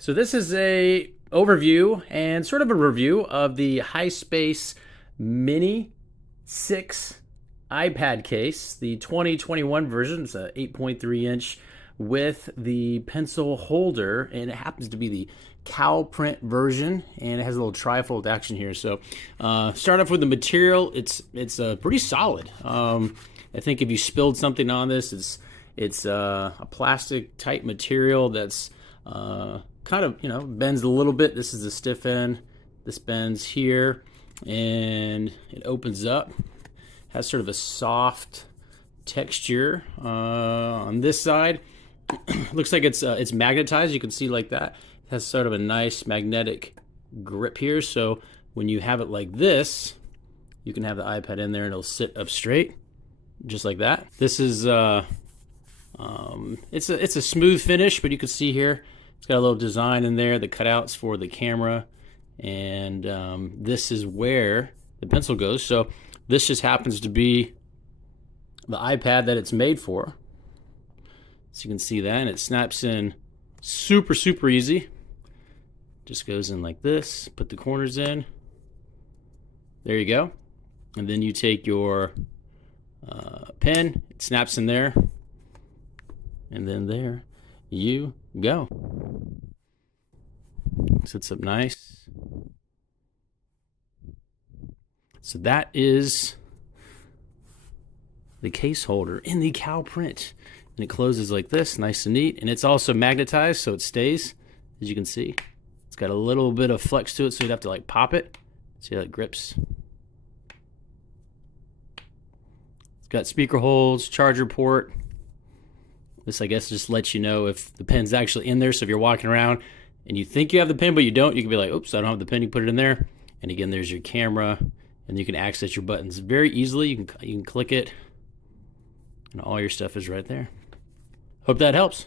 So this is a overview and sort of a review of the HiSpace Mini 6 iPad case, the 2021 version. It's a 8.3 inch with the pencil holder, and it happens to be the cow print version, and it has a little trifold action here. So start off with the material. It's pretty solid. I think if you spilled something on this, it's a plastic type material that's kind of, bends a little bit. This is the stiff end. This bends here, and it opens up. Has sort of a soft texture on this side. Looks like it's magnetized. You can see like that. It has sort of a nice magnetic grip here. So when you have it like this, you can have the iPad in there and it'll sit up straight, just like that. This is it's a smooth finish, but you can see here it's got a little design in there, the cutouts for the camera, and this is where the pencil goes. So this just happens to be the iPad that it's made for. So you can see that, and it snaps in super easy. Just goes in like this, put the corners in. There you go. And then you take your pen, it snaps in there, and then there you go. Sits up nice. So that is the case holder in the cow print. And it closes like this, nice and neat. And it's also magnetized, so it stays, as you can see. It's got a little bit of flex to it, so you'd have to like pop it. See how it grips? It's got speaker holes, charger port. This, I guess, just lets you know if the pen's actually in there. So if you're walking around and you think you have the pen, but you don't, you can be like, oops, I don't have the pen. You put it in there. And again, there's your camera, and you can access your buttons very easily. You can click it, and all your stuff is right there. Hope that helps.